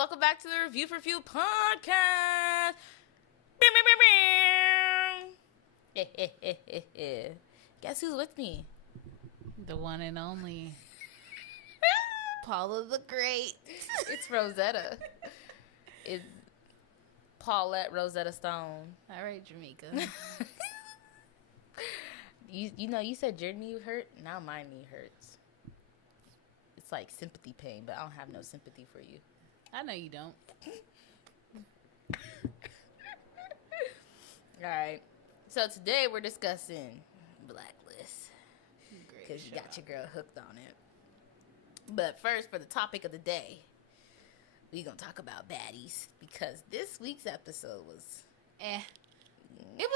welcome back to the Review for Few podcast. Guess who's with me? The one and only Paula the Great. It's Rosetta. It's Paulette Rosetta Stone. All right, Jamaica. You know, you said your knee hurt. Now my knee hurts. It's like sympathy pain, but I don't have no sympathy for you. I know you don't. All right. So today we're discussing Blacklist. Because you got your girl hooked on it. But first, for the topic of the day, we're going to talk about baddies. Because this week's episode was... It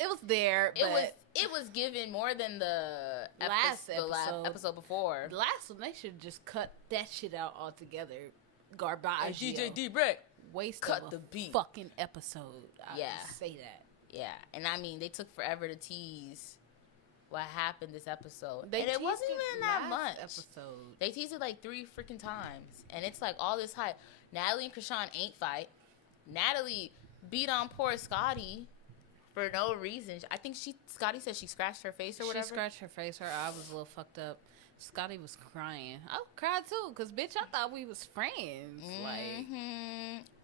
was there, but it was given more than the last episode before. The last one, they should just cut that shit out altogether. Garbage. DJ D-Break. Waste cut of the a beat. Fucking episode. I would say that. Yeah, and I mean, they took forever to tease what happened this episode. And it wasn't even that much. Episode. They teased it like 3 freaking times. And it's like all this hype. Natalie and Krishan ain't fight. Natalie beat on poor Scotty for no reason. I think Scotty said she scratched her face or whatever. She scratched her face. Her eye was a little fucked up. Scotty was crying. I cried too, because, bitch, I thought we was friends. Like,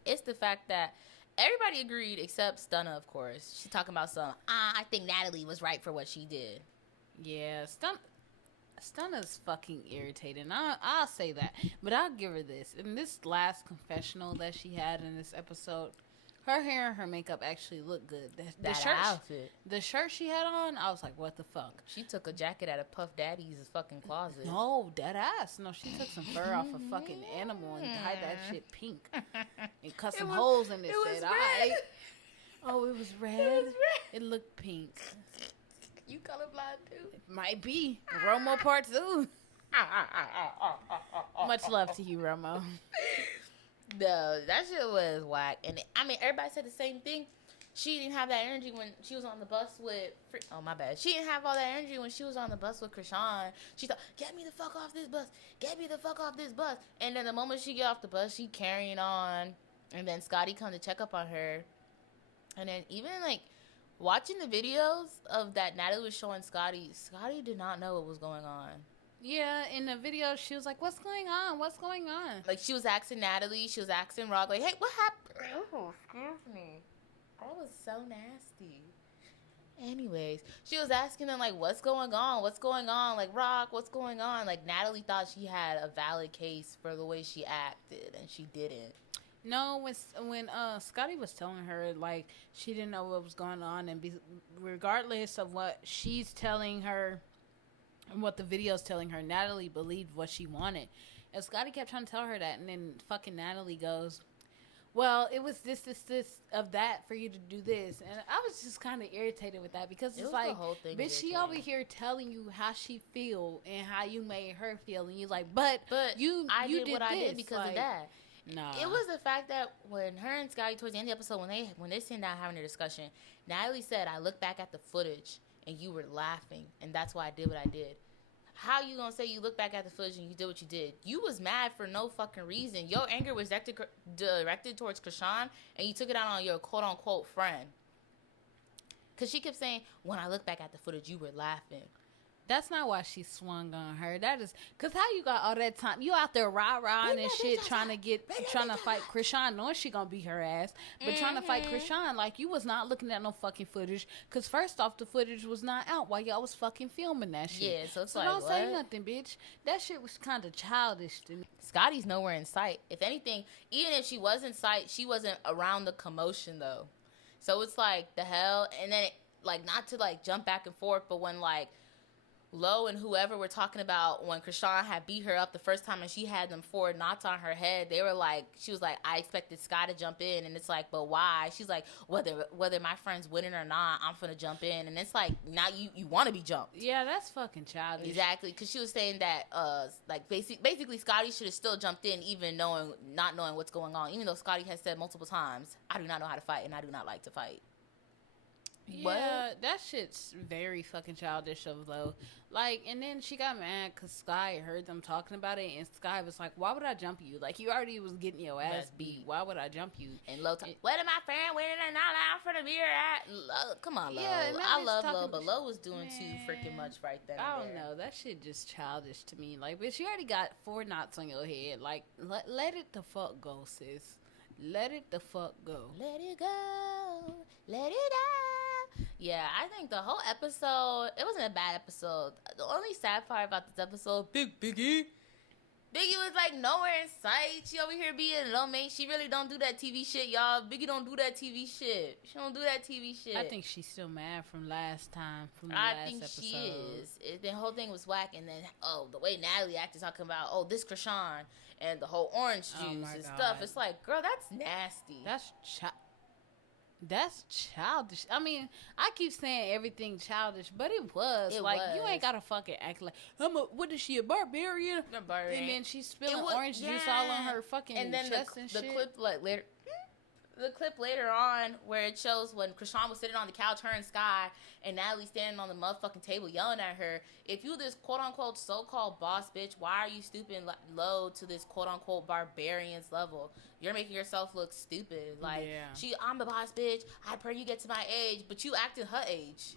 it's the fact that everybody agreed except Stunna, of course. She's talking about I think Natalie was right for what she did. Yeah, Stunna's fucking irritating. I'll say that. But I'll give her this. In this last confessional that she had in this episode, her hair and her makeup actually look good. The shirt, outfit. The shirt she had on, I was like, what the fuck? She took a jacket out of Puff Daddy's fucking closet. No, dead ass. No, she took some fur off a fucking animal and dyed that shit pink. And cut some holes in it. Said, all right. Oh, it was red? It was red. It looked pink. You colorblind too? It might be. Romo part 2. Much love to you, Romo. No, that shit was whack. And I mean, everybody said the same thing. She didn't have that energy when she was on the bus with... Oh, my bad. She didn't have all that energy when she was on the bus with Krishan. She thought, get me the fuck off this bus. Get me the fuck off this bus. And then the moment she get off the bus, she carrying on. And then Scotty come to check up on her. And then even, like, watching the videos of that Natalie was showing Scotty did not know what was going on. Yeah, in the video, she was like, what's going on? What's going on? Like, she was asking Natalie, she was asking Rock, like, hey, what happened? Oh, excuse me. That was so nasty. Anyways, she was asking them, like, what's going on? What's going on? Like, Rock, what's going on? Like, Natalie thought she had a valid case for the way she acted, and she didn't. No, when Scotty was telling her, like, she didn't know what was going on, and regardless of what she's telling her, and what the video's telling her, Natalie believed what she wanted. And Scotty kept trying to tell her that, and then fucking Natalie goes, well, it was this of that for you to do this. And I was just kind of irritated with that, because it's like, bitch, she over here telling you how she feel and how you made her feel, and you're like, but you did what I did because of that. Nah. It was the fact that when her and Scotty, towards the end of the episode, when they sitting down having a discussion, Natalie said, I look back at the footage and you were laughing, and that's why I did what I did. How you gonna say you look back at the footage and you did what you did? You was mad for no fucking reason. Your anger was directed towards Krishan, and you took it out on your quote-unquote friend. Because she kept saying, when I look back at the footage, you were laughing. That's not why she swung on her. That is, because how you got all that time? You out there rah-rahing and shit trying to fight Krishan, knowing she gonna beat her ass, but trying to fight Krishan like you was not looking at no fucking footage, because first off, the footage was not out while y'all was fucking filming that shit. Yeah, so it's like, don't what? say nothing, bitch. That shit was kind of childish to me. Scotty's nowhere in sight. If anything, even if she was in sight, she wasn't around the commotion, though. So it's like, the hell? And then, like, not to, like, jump back and forth, but when, like, Lo and whoever were talking about when Krishan had beat her up the first time and she had them 4 knots on her head, they were like, she was like, I expected Scott to jump in, and it's like, but why? She's like, whether my friend's winning or not, I'm finna jump in, and it's like, now you want to be jumped. Yeah, that's fucking childish. Exactly, because she was saying that, like, basically Scotty should have still jumped in, even not knowing what's going on, even though Scotty has said multiple times, I do not know how to fight, and I do not like to fight. Yeah, that shit's very fucking childish of though. Like, and then she got mad because Sky heard them talking about it, and Sky was like, "Why would I jump you? Like, you already was getting your ass beat. Why would I jump you?" And Lo, what am I friend? Where did I not out for the beer at? Lo, come on, Lo. Yeah, I love Lo, but Lo was doing too freaking much right then. I don't know. That shit just childish to me. Like, bitch, you already got 4 knots on your head. Like, let it the fuck go, sis. Let it the fuck go. Let it go. Let it go. Yeah, I think the whole episode, it wasn't a bad episode. The only sad part about this episode, Biggie was like nowhere in sight. She over here being low main. She really don't do that TV shit, y'all. Biggie don't do that TV shit. She don't do that TV shit. I think she's still mad from last time. I think she is. The whole thing was whack. And then, the way Natalie acted talking about, this Krishan and the whole orange juice and stuff. It's like, girl, that's nasty. That's childish. I mean, I keep saying everything childish, but it was. You ain't gotta fucking act like what is she, a barbarian? And then she's spilling orange juice all on her fucking chest and shit. The clip later on where it shows when Krishan was sitting on the couch, her and Sky, and Natalie standing on the motherfucking table yelling at her. If you this quote-unquote so-called boss bitch, why are you stooping low to this quote-unquote barbarian's level? You're making yourself look stupid. I'm the boss bitch. I pray you get to my age, but you acting her age.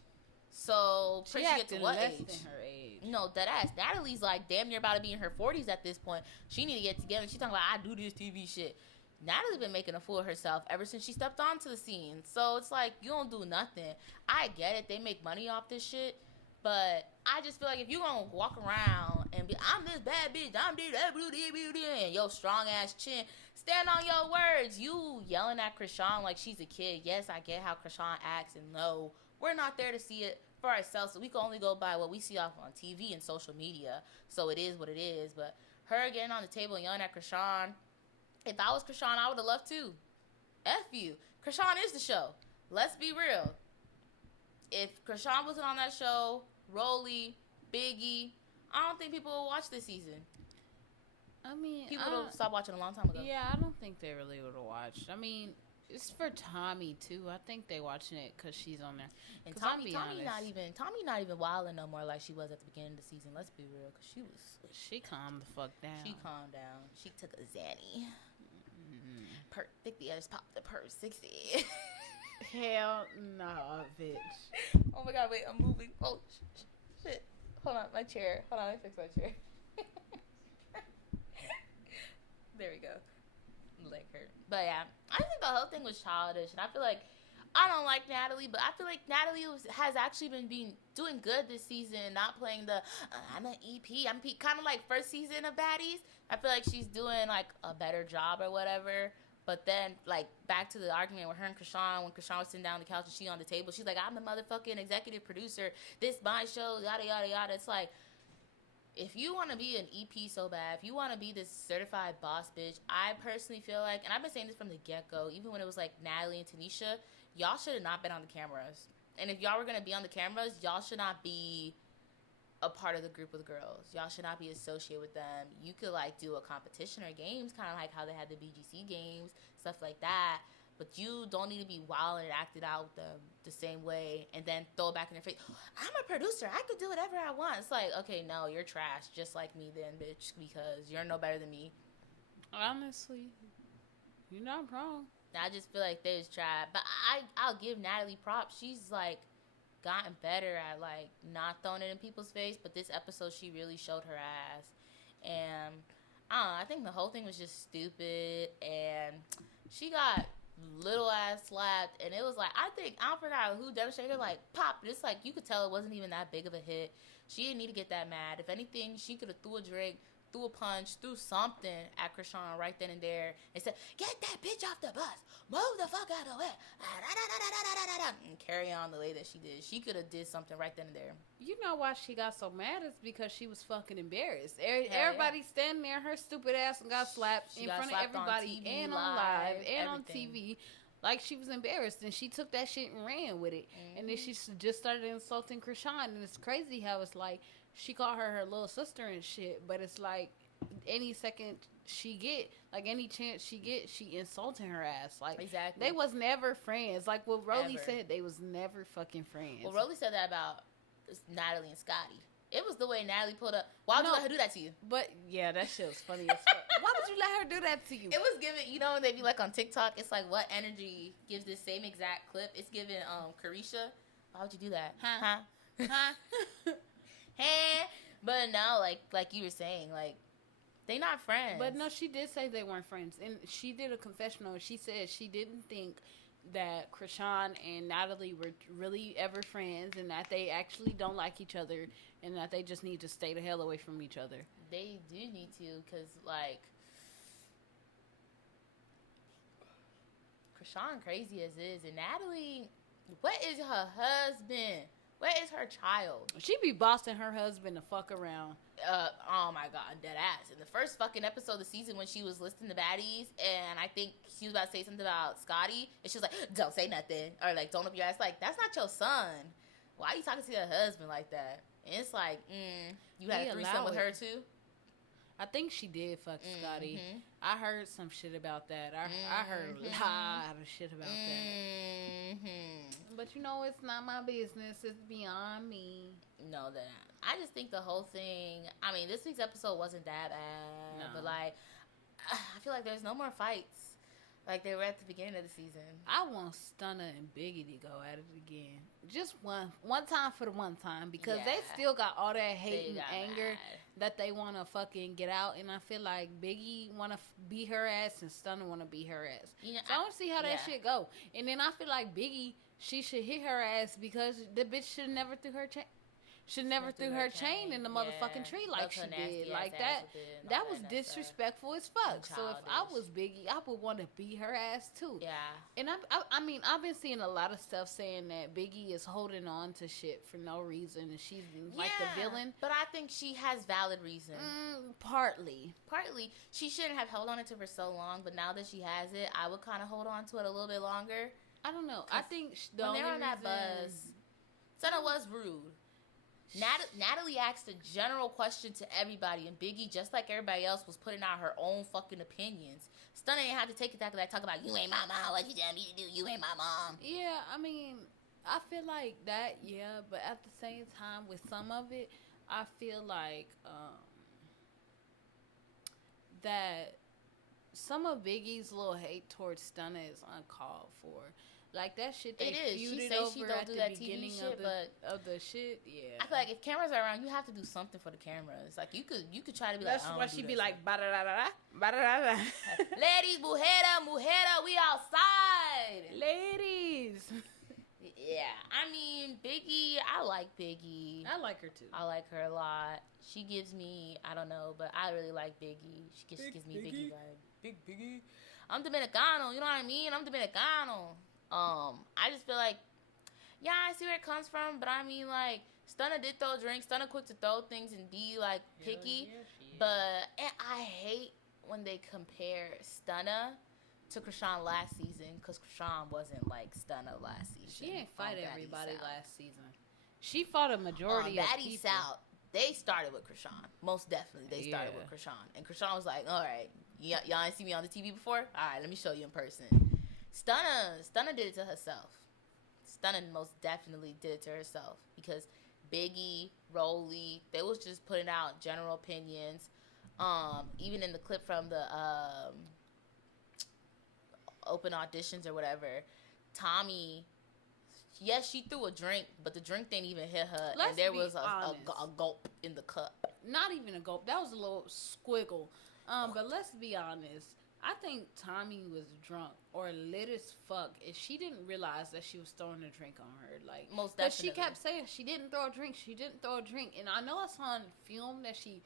So, pray she get to what age? Than her age. No, deadass. Natalie's like damn near about to be in her 40s at this point. She need to get together. She's talking about, I do this TV shit. Natalie's been making a fool of herself ever since she stepped onto the scene. So it's like, you don't do nothing. I get it. They make money off this shit. But I just feel like if you gonna walk around and be, I'm this bad bitch, I'm this, and your strong ass chin, stand on your words. You yelling at Krishan like she's a kid. Yes, I get how Krishan acts, and no, we're not there to see it for ourselves. So we can only go by what we see off on TV and social media. So it is what it is. But her getting on the table and yelling at Krishan, if I was Krishan, I would have left too. F you. Krishan is the show. Let's be real. If Krishan wasn't on that show, Rolly, Biggie, I don't think people would watch this season. I mean, people would have stopped watching a long time ago. Yeah, I don't think they really would have watched. I mean, it's for Tommy too. I think they watching it because she's on there. And Tommy not even wilding no more like she was at the beginning of the season. Let's be real, because she calmed the fuck down. She calmed down. She took a Zanny. Perk 50, I just popped the Perk 60. Hell no, bitch. Oh my god, wait, I'm moving. Oh, shit. Hold on, my chair. Hold on, let me fix my chair. There we go. Leg hurt. But yeah, I think the whole thing was childish, and I feel like I don't like Natalie, but I feel like Natalie has actually been doing good this season, not playing the I'm an EP, kind of like first season of Baddies. I feel like she's doing like a better job or whatever. But then, like, back to the argument with her and Krishan, when Krishan was sitting down on the couch and she on the table, she's like, I'm the motherfucking executive producer. This my show, yada, yada, yada. It's like, if you want to be an EP so bad, if you want to be this certified boss bitch, I personally feel like, and I've been saying this from the get-go, even when it was like Natalie and Tanisha, y'all should have not been on the cameras. And if y'all were going to be on the cameras, y'all should not be a part of the group of girls. Y'all should not be associated with them. You could like do a competition or games, kind of like how they had the BGC games, stuff like that. But you don't need to be wild and acted out the same way and then throw it back in their face. I'm a producer. I could do whatever I want. It's like, okay, no, you're trash just like me then, bitch, because you're no better than me. Honestly, you're not wrong. I just feel like they was trash. But I'll give Natalie props. She's like gotten better at like not throwing it in people's face, but this episode she really showed her ass. And I think the whole thing was just stupid, and she got little ass slapped, and it was like, I forgot who demonstrated, like pop. It's like you could tell it wasn't even that big of a hit. She didn't need to get that mad. If anything, she could have threw a drink, threw a punch, threw something at Krishan right then and there and said, get that bitch off the bus, move the fuck out of the way, and carry on the way that she did. She could have did something right then and there. You know why she got so mad is because she was fucking embarrassed. Everybody standing there, her stupid ass and got slapped in front of everybody, on TV, and on live and everything. On TV. Like, she was embarrassed, and she took that shit and ran with it. Mm-hmm. And then she just started insulting Krishan, and it's crazy how it's like she called her little sister and shit, but it's like any second she get, like any chance she get, she insulting her ass. Like exactly. they was never friends. Like what Rolly Ever. said, they was never fucking friends. Well, Rolly said that about Natalie and Scotty. It was the way Natalie pulled up. Why would you let her do that to you? But yeah, that shit was funny as fuck. Why would you let her do that to you? It was giving, you know, they be like on TikTok. It's like, what energy gives this same exact clip? It's giving Carisha. Why would you do that? Huh? Hey, but no, like you were saying, like they not friends. But no, she did say they weren't friends, and she did a confessional. And she said she didn't think that Krishan and Natalie were really ever friends, and that they actually don't like each other, and that they just need to stay the hell away from each other. They do need to, because like Krishan crazy as is, and Natalie, what is her husband? Where is her child? She be bossing her husband to fuck around. Oh my god, dead ass. In the first fucking episode of the season when she was listing the baddies, and I think she was about to say something about Scotty, and she was like, don't say nothing, or like, don't open your ass. Like, that's not your son. Why are you talking to your husband like that? And it's like, you had a threesome with her too? I think she did fuck Scotty. I heard some shit about that. I heard a lot of shit about that. But you know, it's not my business. It's beyond me. No, that I just think the whole thing. I mean, this week's episode wasn't that bad, but like, I feel like there's no more fights like they were at the beginning of the season. I want Stunner and Biggie to go at it again, just one time for the one time, because they still got all that hate and anger that they want to fucking get out, and I feel like Biggie want to beat her ass and Stunner want to beat her ass. You know, so I want to see how that shit go, and then I feel like Biggie, she should hit her ass because the bitch should never threw her chain. She never threw her chain in the motherfucking tree like she did. Like that was disrespectful as fuck. So if I was Biggie, I would want to beat her ass too. Yeah. And I mean, I've been seeing a lot of stuff saying that Biggie is holding on to shit for no reason, and she's like the villain. But I think she has valid reason. Partly. She shouldn't have held on to it for so long, but now that she has it, I would kind of hold on to it a little bit longer. I don't know. I think the when they were on that buzz, Stunner was rude. Natalie asked a general question to everybody, and Biggie, just like everybody else, was putting out her own fucking opinions. Stunner ain't have to take it back to that talk about, you ain't my mom, what you tell me to do, you ain't my mom. Yeah, I mean, I feel like that, yeah, but at the same time, with some of it, I feel like that some of Biggie's little hate towards Stunner is uncalled for. Like that shit they feuded over at the beginning of the shit. Yeah, I feel like if cameras are around, you have to do something for the cameras. Like you could try to be like. That's why she be like, ba-da-da-da-da, ba-da-da-da. Ladies, mujer, we outside. Ladies. Yeah, I mean Biggie. I like Biggie. I like her too. I like her a lot. She gives me, I don't know, but I really like Biggie. She gives me Biggie vibe. Big Biggie. I'm Dominicano. You know what I mean? I'm Dominicano. I just feel like, yeah, I see where it comes from, but I mean, like, Stunner did throw drinks. Stunner quick to throw things and be, like, picky. But I hate when they compare Stunner to Krishan last season, because Krishan wasn't like Stunner last season. She didn't fight everybody last season. She fought a majority of Baddies people. South, they started with Krishan. Most definitely, they started with Krishan. And Krishan was like, all right, y'all ain't see me on the TV before? All right, let me show you in person. Stunner did it to herself. Stunner most definitely did it to herself because Biggie, Rolly, they was just putting out general opinions. Even in the clip from the open auditions or whatever, Tommy, yes, she threw a drink, but the drink didn't even hit her, and there was a gulp in the cup. Not even a gulp. That was a little squiggle. But let's be honest. I think Tommy was drunk or lit as fuck, and she didn't realize that she was throwing a drink on her. Like, most definitely. But she kept saying she didn't throw a drink. She didn't throw a drink, and I know I saw on film that she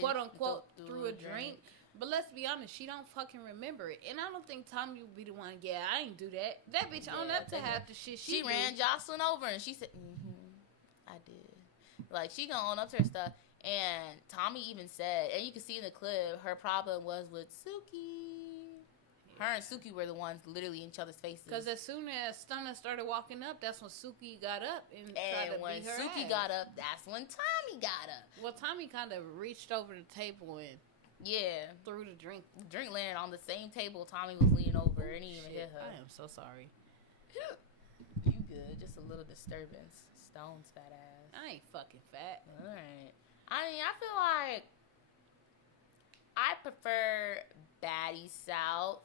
quote unquote threw a drink. But let's be honest, she don't fucking remember it, and I don't think Tommy would be the one. Yeah, I ain't do that. That bitch owned up to half the shit she ran Jocelyn over, and she said, I did. Like, she gonna own up to her stuff. And Tommy even said, and you can see in the clip, her problem was with Suki. Yeah. Her and Suki were the ones literally in each other's faces. Because as soon as Stunner started walking up, that's when Suki got up and tried to beat her Suki ass. got up, that's when Tommy got up. Well, Tommy kind of reached over the table and Yeah. Threw the drink. Drink landed on the same table Tommy was leaning over and he even hit her. I am so sorry. You good. Just a little disturbance. Stone's fat ass. I ain't fucking fat. Alright. I mean, I feel like I prefer Baddies South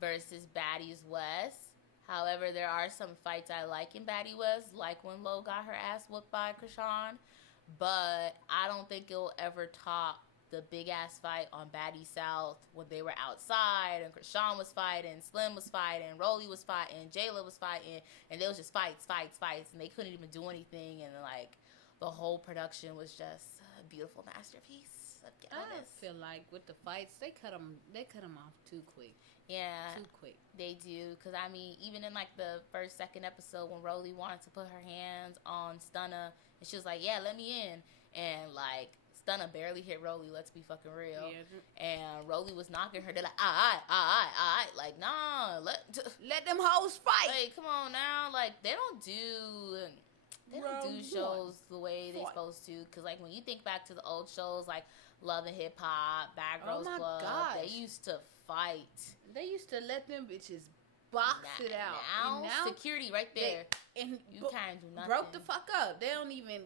versus Baddies West. However, there are some fights I like in Baddies West, like when Lo got her ass whooped by Krishan. But I don't think it'll ever top the big ass fight on Baddies South when they were outside and Krishan was fighting, Slim was fighting, Rolly was fighting, Jayla was fighting, and there was just fights, and they couldn't even do anything, and like the whole production was just a beautiful masterpiece. I feel like with the fights, they cut them off too quick. Yeah, too quick. They do, because I mean, even in like the second episode when Rolly wanted to put her hands on Stunna, and she was like, "Yeah, let me in," and like Stunna barely hit Rolly. Let's be fucking real. Yeah. And Rolly was knocking her. They're like, all right, like nah, let them hoes fight. Like, come on now, like they don't do shows the way they're supposed to. Because like when you think back to the old shows like Love and Hip Hop, Bad Girls Club, they used to fight. They used to let them bitches box it out. Now security right there, and you can't do nothing. Broke the fuck up. They don't even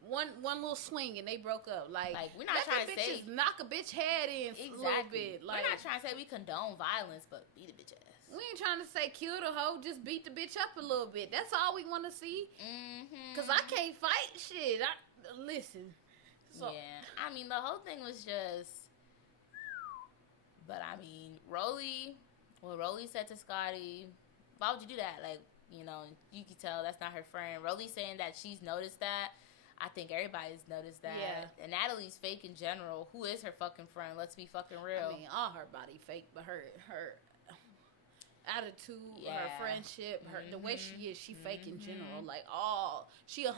one little swing and they broke up. Like we're not trying to say knock a bitch head in a little bit. Like, we're not trying to say we condone violence, but beat a bitch ass. We ain't trying to say kill the hoe, just beat the bitch up a little bit. That's all we want to see. Cause I can't fight shit. Listen. So, yeah, I mean the whole thing was just. But I mean, Rolly said to Scotty, "Why would you do that?" Like, you know, you can tell that's not her friend. Rolly saying that she's noticed that. I think everybody's noticed that. Yeah. And Natalie's fake in general. Who is her fucking friend? Let's be fucking real. I mean, all her body fake, but her attitude, her friendship, the way she is, she fake in general. Like, she 100%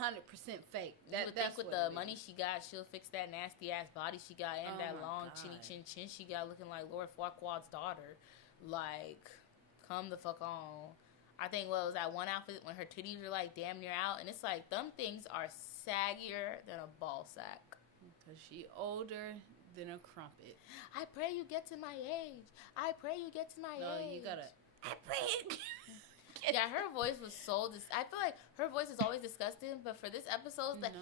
fake. You would think with the money she got, she'll fix that nasty ass body she got and that long chinny chin she got, looking like Lord Farquaad's daughter. Like, come the fuck on. I think what was that one outfit when her titties were like damn near out, and it's like them things are saggier than a ball sack. Because she older than a crumpet. I pray you get to my age. I pray you get to my age. No, you gotta. I pray. Yeah, her voice was so. I feel like her voice is always disgusting, but for this episode, like,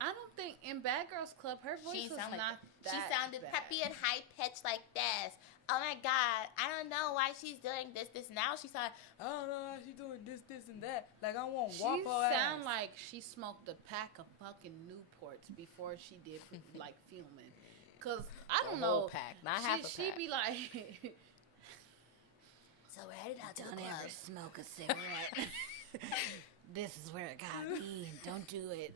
I don't think in Bad Girls Club her voice was not that. She sounded bad. peppy and high pitched like this. Oh my god, I don't know why she's doing this. Now she's like, I don't know why she's doing this and that. Like, I want whop her ass. She sound like she smoked a pack of fucking Newports before she did like filming. Cause I don't know, pack, not half a pack. She be like, so we're headed out to the club. Don't ever smoke a cigarette. This is where it got me. Don't do it.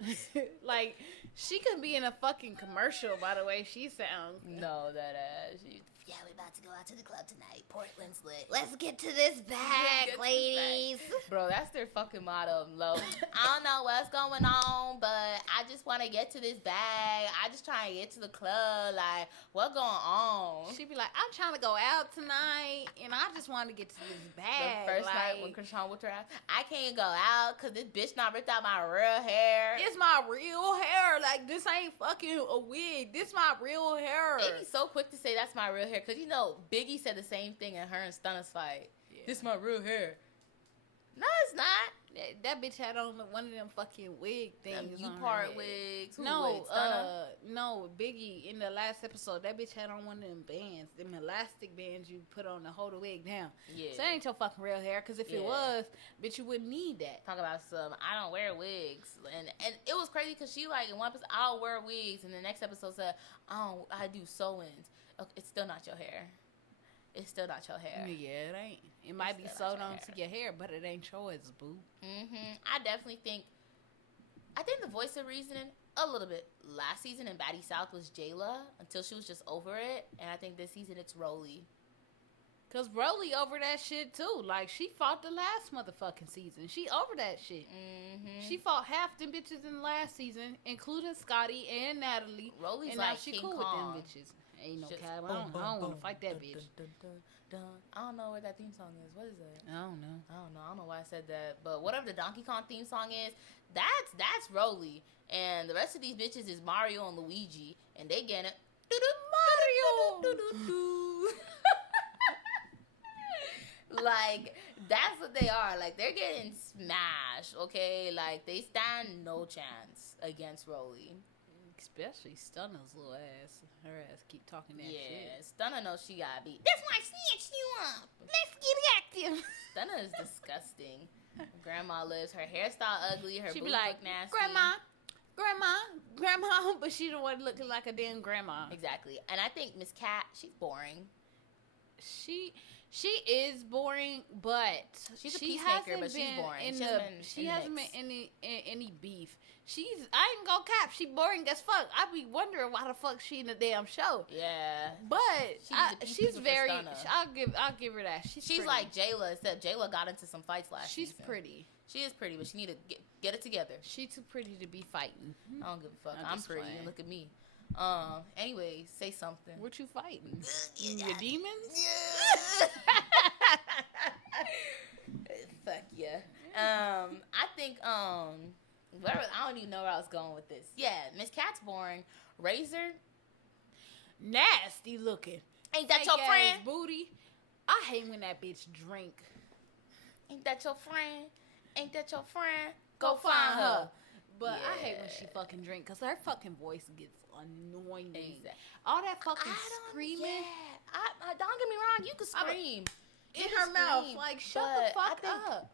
Like, she could be in a fucking commercial by the way she sounds. No, that ass. Yeah, we're about to go out to the club tonight. Portland's lit. Let's get to this bag, ladies. Bro, that's their fucking motto, Lo. I don't know what's going on, but I just want to get to this bag. I just trying to get to the club. Like, what going on? She be like, I'm trying to go out tonight, and I just want to get to this bag. The first night when Krishan whipped her ass, I can't go out because this bitch not ripped out my real hair. It's my real hair. Like, this ain't fucking a wig. This my real hair. They be so quick to say that's my real hair. Because, you know, Biggie said the same thing in her and Stunna's fight. Yeah. This is my real hair. No, it's not. That bitch had on one of them fucking wig things. U-part wigs. No, no, Biggie in the last episode, that bitch had on one of them bands, them elastic bands you put on to hold the wig down. Yeah. So that ain't your fucking real hair, because if it was, bitch, you wouldn't need that. Talk about some, I don't wear wigs. And it was crazy because she, like, in one episode, I don't wear wigs. And the next episode said, I do sew-ins. Okay, it's still not your hair. It's still not your hair. Yeah, it ain't. It might be sewed on to your hair, but it ain't yours, boo. I definitely think the voice of reasoning a little bit last season in Baddies South was Jayla until she was just over it, and I think this season it's Rolly. Cause Rolly over that shit too. Like, she fought the last motherfucking season. She over that shit. She fought half them bitches in the last season, including Scotty and Natalie. Rolly's and like now she King cool Kong. with them bitches. Ain't no Just cap. boom, I don't boom, want boom, to fight that dun, bitch. dun, dun, dun, dun. I don't know where that theme song is. What is it? I don't know. I don't know why I said that. But whatever the Donkey Kong theme song is, that's Rolly. And the rest of these bitches is Mario and Luigi. And they get it. Mario! Like, that's what they are. Like, they're getting smashed, okay? Like, they stand no chance against Rolly. Especially Stunner's little ass. Her ass keep talking that shit. Yeah, Stunner knows she got beat. That's why I snatched you up. Let's get active. Stunner is disgusting. Grandma lives. Her hairstyle ugly. Her She boobs be like, look nasty. grandma, but she the one looking like a damn grandma. Exactly. And I think Miss Cat, she's boring. She is boring, but She's a she peacemaker, hasn't but she's been boring. She hasn't been any beef. I ain't gonna cap. She boring as fuck. I be wondering why the fuck she in the damn show. Yeah. But she's for very. Stunner. I'll give her that. She's pretty. like Jayla, except Jayla got into some fights last She's season. pretty. She is pretty, but she need to get it together. She too pretty to be fighting. I don't give a fuck. I'm I'm just pretty. playing. Look at me. Anyway, say something. What you fighting? Your demons? Fuck yeah. I think I don't even know where I was going with this. Yeah, Miss Cat's boring. Razor, Nasty looking. ain't that Fake your ass friend? booty. I hate when that bitch drink. Ain't that your friend? Ain't that your friend? Go find her. But I hate when Yeah. she fucking drink because her fucking voice gets annoying. Exactly. All that fucking screaming Yeah. Don't get me wrong. You can scream in You her can mouth. scream, Like, shut but the fuck I think up.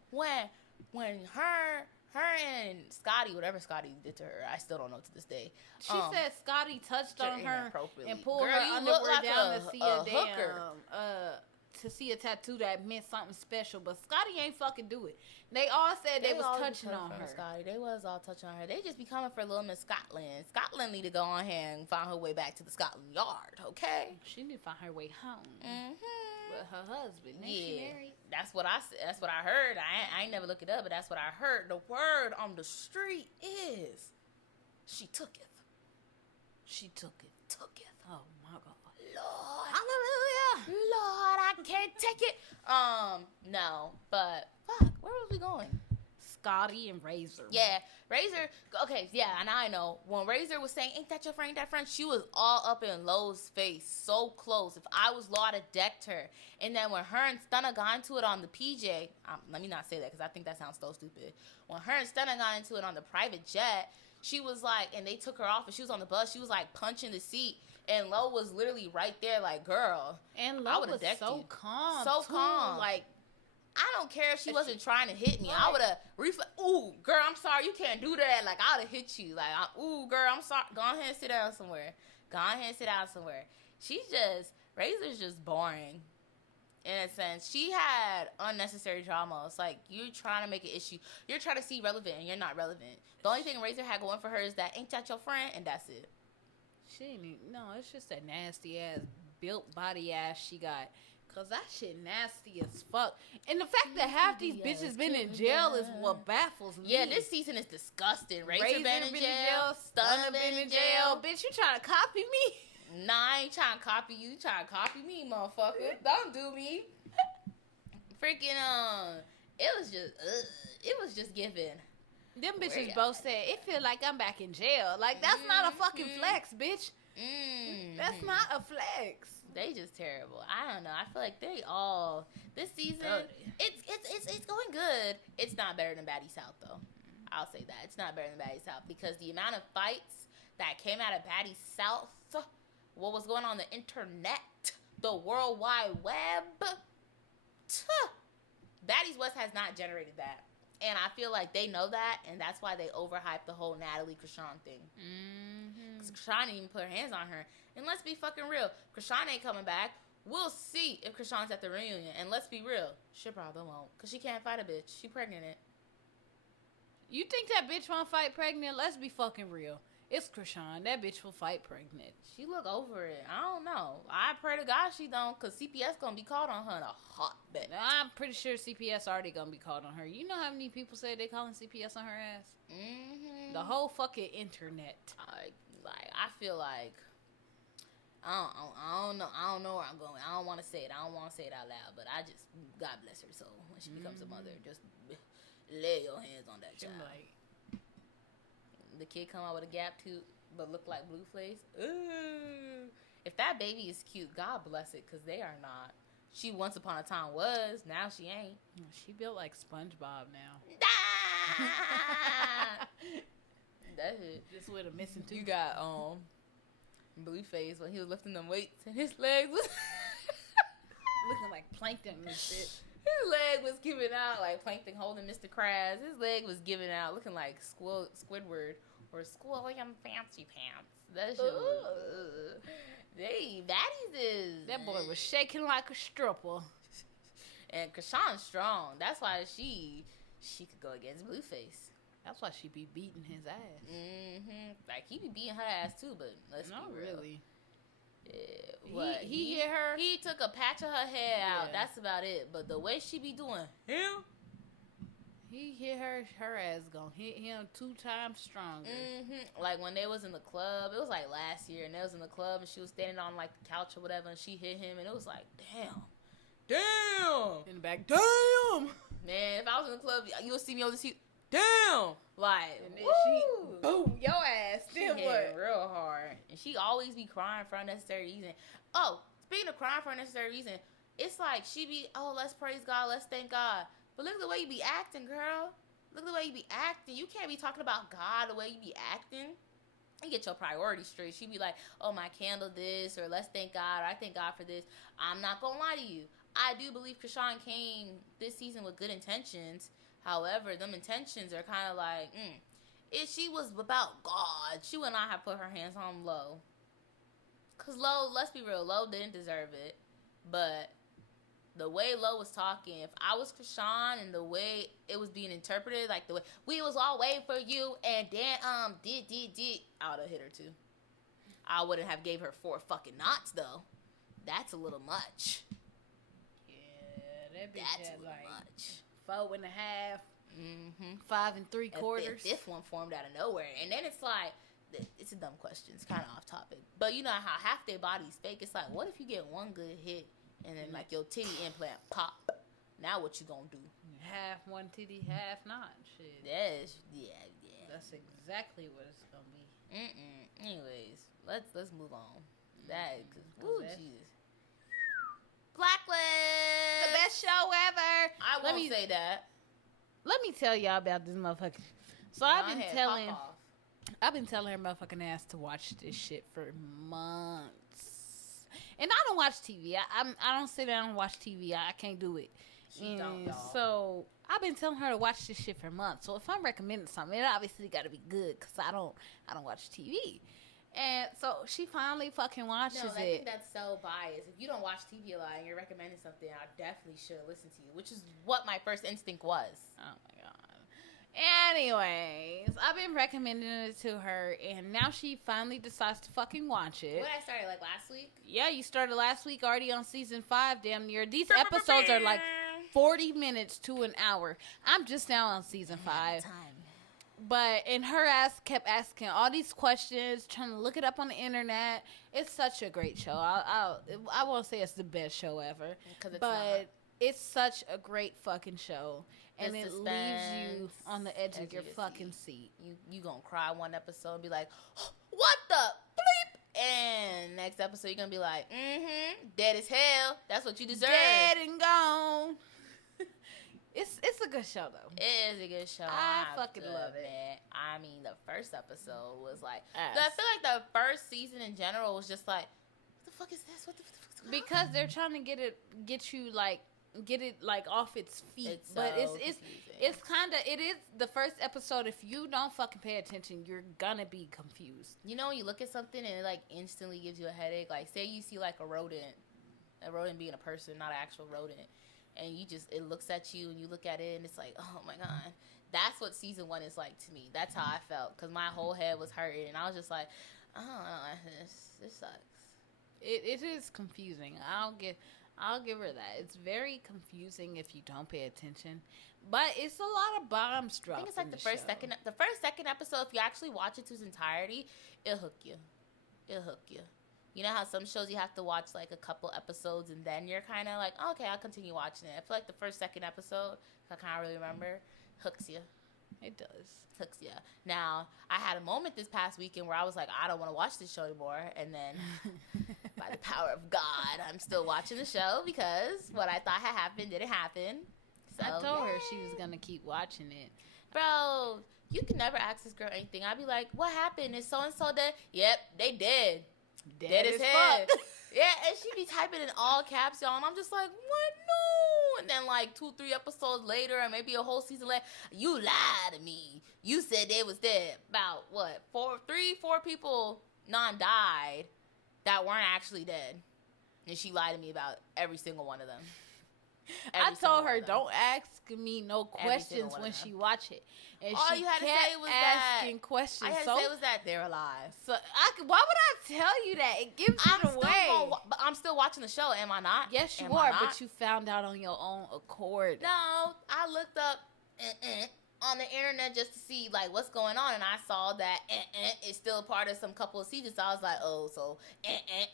When her and Scotty, whatever Scotty did to her, I still don't know to this day. She said Scotty touched on her inappropriately. and pulled Girl, her you underwear look like down to see a hooker. damn to see a tattoo that meant something special. But Scotty ain't fucking do it. They all said they was all touching be on for her. Scotty. They was all touching on her. They just be coming for little Miss Scotland. Scotland need to go on here and find her way back to the Scotland Yard, okay? She need to find her way home. Mm-hmm. But her husband, ain't she married? That's what I said. That's what I heard. I ain't never look it up, but that's what I heard. The word on the street is she tooketh. She tooketh. Oh my God. Lord, Hallelujah. Lord, I can't take it. No, but fuck, where was we going? Scotty and Razor. Yeah, Razor. Okay, yeah, now I know. When Razor was saying, "Ain't that your friend? That friend?" She was all up in Lowe's face, so close. If I was Law, I'd have decked her. And then when her and Stunner got into it on the PJ, let me not say that because I think that sounds so stupid. When her and Stunner got into it on the private jet, she was like, and they took her off, and she was on the bus. She was like punching the seat, and Lo was literally right there, like, girl. And I Lo would've was decked so you. calm. So too. calm. Like, I don't care if she If wasn't she- trying to hit me. I Right. would have ooh, girl, I'm sorry, you can't do that. Like, I would have hit you. Like, ooh, girl, I'm sorry. Go ahead and sit down somewhere. Razor's just boring. In a sense, she had unnecessary drama. It's like, you're trying to make an issue. You're trying to see relevant, and you're not relevant. The only thing Razor had going for her is that, ain't that your friend? And that's it. she ain't even, no, it's just that nasty ass, built body ass she got. Cause that shit nasty as fuck. And the fact that half these bitches been in jail is what baffles me. Yeah, this season is disgusting. Razor been in jail. Stunner been in jail. Bitch, you trying to copy me? Nah, I ain't trying to copy you. You trying to copy me, motherfucker. Don't do me. Freaking, it was just given. Them Where bitches y'all both said, it feel like I'm back in jail. Like, that's not a fucking flex, bitch. That's not a flex. They just terrible. I don't know. I feel like they all this season. It's going good. It's not better than Baddies South though. I'll say that it's not better than Baddies South because the amount of fights that came out of Baddies South, what was going on the internet, the World Wide Web, Baddies West has not generated that. And I feel like they know that, and that's why they overhyped the whole Natalie Krishan thing. Because Krishan didn't even put her hands on her. And let's be fucking real. Krishan ain't coming back. We'll see if Krishan's at the reunion. And let's be real. She probably won't. Because she can't fight a bitch. She pregnant. You think that bitch won't fight pregnant? Let's be fucking real. It's Krishan. That bitch will fight pregnant. She look over it. I don't know. I pray to God she don't. Because CPS going to be called on her in a hotbed. I'm pretty sure CPS already gonna be called on her. You know how many people say they calling CPS on her ass? The whole fucking internet. I feel like I don't know. I don't know where I'm going. I don't want to say it. I don't want to say it out loud. But I just, God bless her soul. When she becomes a mother, just lay your hands on that child. Like, the kid come out with a gap tooth, but look like Blueface. Ooh. If that baby is cute, God bless it, because they are not. She once upon a time was. Now she ain't. she built like SpongeBob now. That's it. Just with a missing tooth. You got Blueface when he was lifting them weights and his legs was looking like plankton and shit. His leg was giving out like plankton holding Mr. Krabs. His leg was giving out looking like Squidward or Squilliam Fancy Pants. That shit was, Baddies is... That boy was shaking like a stripper. And Krishan's strong. That's why she could go against Blueface. That's why she be beating his ass. Mm-hmm. Like, he be beating her ass, too, but let's be real. Really. Yeah, he hit her. He took a patch of her hair out. That's about it. But the way she be doing him... He hit her ass gonna hit him 2 times stronger. Mm-hmm. Like, when they was in the club, it was, like, last year, and they was in the club, and she was standing on, like, the couch or whatever, and she hit him, and it was like, damn. In the back, damn! Man, if I was in the club, you'll see me over the seat. Damn! Like, and then she, boom, your ass. She hit it real hard. And she always be crying for unnecessary reason. Oh, speaking of crying for unnecessary reason, it's like she be, oh, let's praise God, let's thank God. But look at the way you be acting, girl. Look at the way you be acting. You can't be talking about God the way you be acting. You get your priorities straight. She be like, oh, my candle this, or let's thank God, or I thank God for this. I'm not going to lie to you. I do believe Krishan came this season with good intentions. However, them intentions are kind of like, if she was about God, she would not have put her hands on Lo. Because Lo, let's be real, Lo didn't deserve it. But the way Lo was talking, if I was Krishan and the way it was being interpreted, like the way, we was all waiting for you, and then, did, I would have hit her too. I wouldn't have gave her 4 fucking knots, though. That's a little much. Yeah, that bitch That's had a little like much. 4.5. 5 3/4. This one formed out of nowhere, and then it's like, it's a dumb question. It's kind of off topic, but you know how half their body's fake. It's like, what if you get one good hit and then like your titty implant pop? Now what you gonna do? Half one titty, half not. Shit. Yeah. That's exactly what it's gonna be. Anyways, let's move on. That, Cause Jesus. Blacklist, the best show ever. I won't say that. Let me tell y'all about this motherfucker. So I've been telling her motherfucking ass to watch this shit for months, and I don't watch TV. I don't sit down and watch TV. I can't do it. So I've been telling her to watch this shit for months. So if I'm recommending something, it obviously got to be good because I don't watch TV. And so she finally fucking watches it. I think that's so biased. If you don't watch TV a lot and you're recommending something, I definitely should listen to you, which is what my first instinct was. Oh, my God. Anyways, I've been recommending it to her, and now she finally decides to fucking watch it. When I started, like, last week? Yeah, you started last week, already on season 5, damn near. These episodes are like 40 minutes to an hour. I'm just now on season 5. And her ass kept asking all these questions, trying to look it up on the internet. It's such a great show. I won't say it's the best show ever, it's such a great fucking show. And it leaves you on the edge of your fucking seat. You gonna cry one episode and be like, what the bleep? And next episode you're gonna be like, dead as hell. That's what you deserve. Dead and gone. It's a good show, though. It is a good show. I fucking love it. I mean, the first episode was like... I feel like the first season in general was just like, what the fuck is this? What the fuck's going on? Because they're trying to get it off its feet. It's kind of... It is the first episode. If you don't fucking pay attention, you're gonna be confused. You know when you look at something and it, like, instantly gives you a headache? Like, say you see, like, a rodent being a person, not an actual rodent. And it looks at you and you look at it and it's like, oh my God. That's what season 1 is like to me. That's how I felt. Because my whole head was hurting. And I was just like, oh, this sucks. It is confusing. I'll give her that. It's very confusing if you don't pay attention. But it's a lot of bombs dropped. I think it's like the first second episode, if you actually watch it to its entirety, it'll hook you. You know how some shows you have to watch like a couple episodes and then you're kind of like, oh, okay, I'll continue watching it. I feel like the first, second episode, I can't really remember, hooks you. It does. Hooks you. Now, I had a moment this past weekend where I was like, I don't want to watch this show anymore. And then, by the power of God, I'm still watching the show because what I thought had happened didn't happen. So, I told her she was going to keep watching it. Bro, you can never ask this girl anything. I'd be like, what happened? Is so-and-so dead? Yep, they dead. Dead as hell. Yeah, and she be typing in all caps, y'all, and I'm just like, what? No. And then like 2-3 episodes later, or maybe a whole season later, you lied to me. You said they was dead. About what? 4 people died that weren't actually dead, and she lied to me about every single one of them. I told her, don't ask me no questions when she watch it. And all she you had to kept say was asking questions. All you had to say was that they're alive. So why would I tell you that? It gives it away. But I'm still watching the show, am I not? Yes, you are, but you found out on your own accord. No, I looked up on the internet just to see like what's going on, and I saw that is still part of some couple of seasons. So I was like, oh, so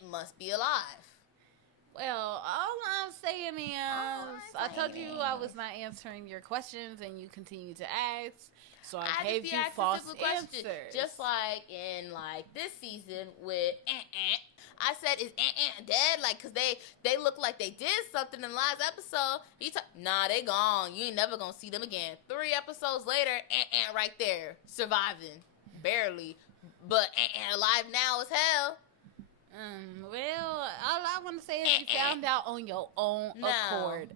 must be alive. Well, all I'm saying is, I told you I was not answering your questions, and you continue to ask, so I gave you false answers. Just like in like this season with I said, is dead? Like, cause they look like they did something in the last episode. Nah, they gone. You ain't never gonna see them again. 3 episodes later, right there, surviving, barely, but alive now as hell. Well, all I want to say is you found out on your own accord.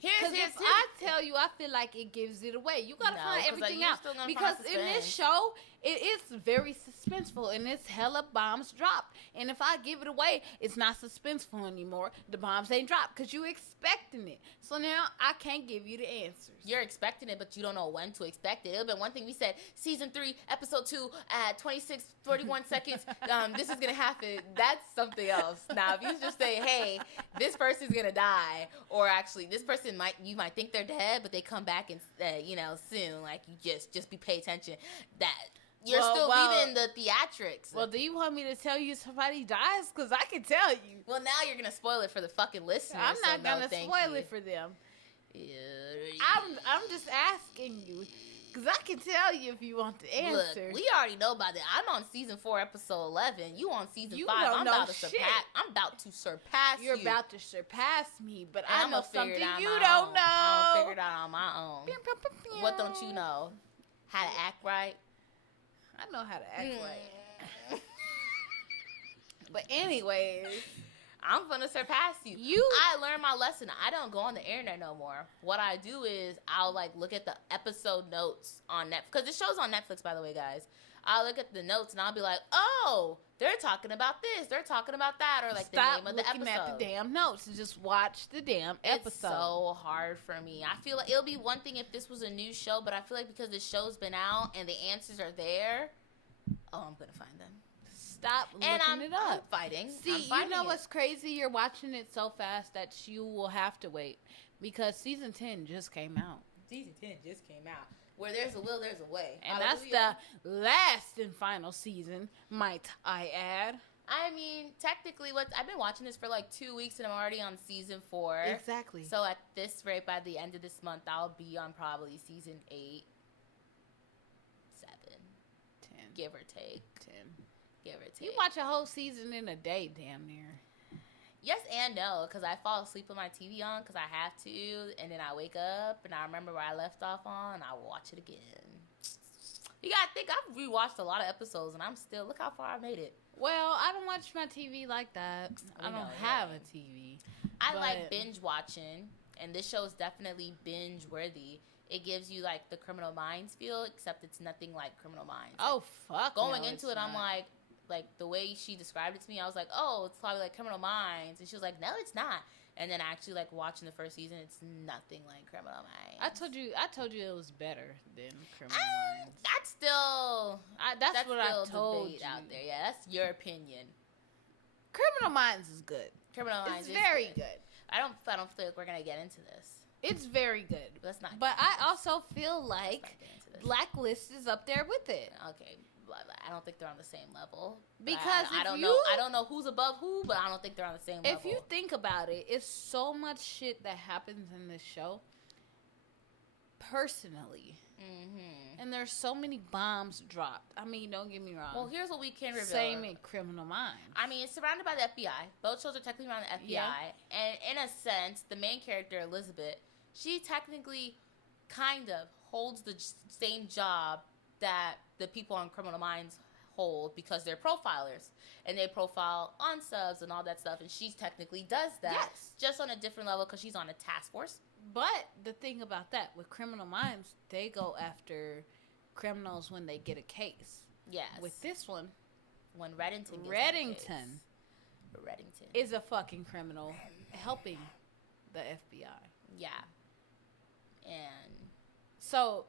Because if I tell you, I feel like it gives it away. You got to find everything out. Because in this show, it is very suspenseful, and it's hella bombs dropped. And if I give it away, it's not suspenseful anymore. The bombs ain't dropped because you expecting it. So now I can't give you the answers. You're expecting it, but you don't know when to expect it. It would have been one thing we said, season 3, episode 2, at 26:41 seconds, this is going to happen. That's something else. Now, if you just say, hey, this person's going to die, or actually, this person you might think they're dead, but they come back and, soon. Like, you just pay attention. That you're still reading the theatrics. Well, do you want me to tell you somebody dies? Because I can tell you. Well, now you're going to spoil it for the fucking listeners. I'm not going to spoil it for them. I'm just asking you. Because I can tell you if you want the answer. Look, we already know about it. I'm on season 4, episode 11. You on season 5. I'm about to surpass you. You're about to surpass me, but I know something you don't know. I'll figure it out on my own. What don't you know? How to act right? I know how to act right. But anyways, I'm gonna surpass you. I learned my lesson. I don't go on the internet no more. What I do is I'll look at the episode notes on Netflix, because the show's on Netflix, by the way, guys. I'll look at the notes and I'll be like, oh, they're talking about this, they're talking about that, or the name of the episode. Stop looking at the damn notes and just watch the damn episode. It's so hard for me. I feel like it'll be one thing if this was a new show, but I feel like because the show's been out and the answers are there, I'm gonna find them. Stop looking it up. I'm fighting. See, you know what's crazy? You're watching it so fast that you will have to wait, because season 10 just came out. Season 10 just came out. Where there's a will, there's a way. And Hallelujah. That's the last and final season, might I add. I mean, technically, I've been watching this for 2 weeks, and I'm already on season 4. Exactly. So at this rate, by the end of this month, I'll be on probably season 8, 7, 10. Give or take. 10. Give or take. You watch a whole season in a day, damn near. Yes and no, because I fall asleep with my TV on because I have to, and then I wake up and I remember where I left off on, and I will watch it again. You gotta think, I've rewatched a lot of episodes, and I'm still, look how far I made it. Well, I don't watch my TV like that. I don't have a TV. I like binge watching, and this show is definitely binge worthy. It gives you the Criminal Minds feel, except it's nothing like Criminal Minds. Oh, fuck. Going into it, I'm like the way she described it to me, I was like, oh, it's probably like Criminal Minds. And she was like, no, it's not. And then actually watching the first season, it's nothing like Criminal Minds. I told you it was better than Criminal Minds. That's still that's what I told you out there. Yeah, that's your opinion. Criminal Minds is good. Criminal Minds is very good. I don't feel like we're gonna get into this. It's very good. Let's not. But I also feel like Blacklist is up there with it. Okay. I don't think they're on the same level. Because I don't know. I don't know who's above who, but I don't think they're on the same level. If you think about it, it's so much shit that happens in this show. Personally. Mm-hmm. And there's so many bombs dropped. I mean, don't get me wrong. Well, here's what we can reveal. Same in Criminal Minds. I mean, it's surrounded by the FBI. Both shows are technically around the FBI. Yeah. And in a sense, the main character, Elizabeth, she technically kind of holds the same job that the people on Criminal Minds hold because they're profilers. And they profile on subs and all that stuff. And she technically does that. Yes. Just on a different level because she's on a task force. But the thing about that, with Criminal Minds, they go after criminals when they get a case. Yes. With this one, when Reddington is a fucking criminal helping the FBI. Yeah. And so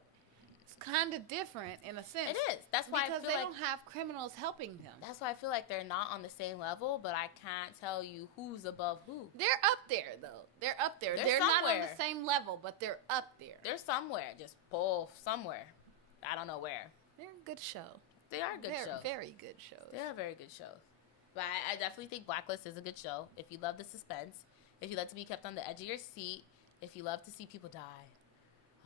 it's kind of different in a sense. It is. That's why because they don't have criminals helping them. That's why I feel like they're not on the same level, but I can't tell you who's above who. They're up there, though. They're up there. They're not on the same level, but they're up there. They're somewhere. Just both somewhere. I don't know where. They're a good show. They are good shows. They're very good shows. They are very good shows. But I definitely think Blacklist is a good show. If you love the suspense, if you like to be kept on the edge of your seat, if you love to see people die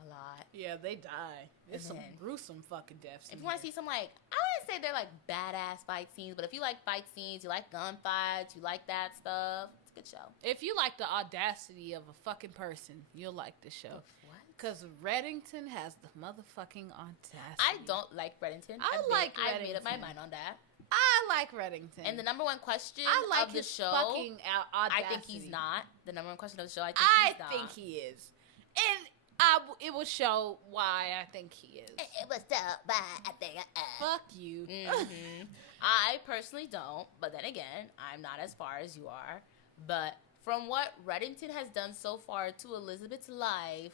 a lot. Yeah, they die. It's some gruesome fucking deaths. If you want to see some, like, I wouldn't say they're like badass fight scenes, but if you like fight scenes, you like gunfights, you like that stuff, it's a good show. If you like the audacity of a fucking person, you'll like the show. What? Because Reddington has the motherfucking audacity. I don't like Reddington. I made up my mind on that. I like Reddington. And the number one question of the show, fucking audacity. I think he's not. The number one question of the show, I think he is. And it will show why I think he is. It was done by, I think, fuck you. Mm-hmm. I personally don't, but then again, I'm not as far as you are. But from what Reddington has done so far to Elizabeth's life,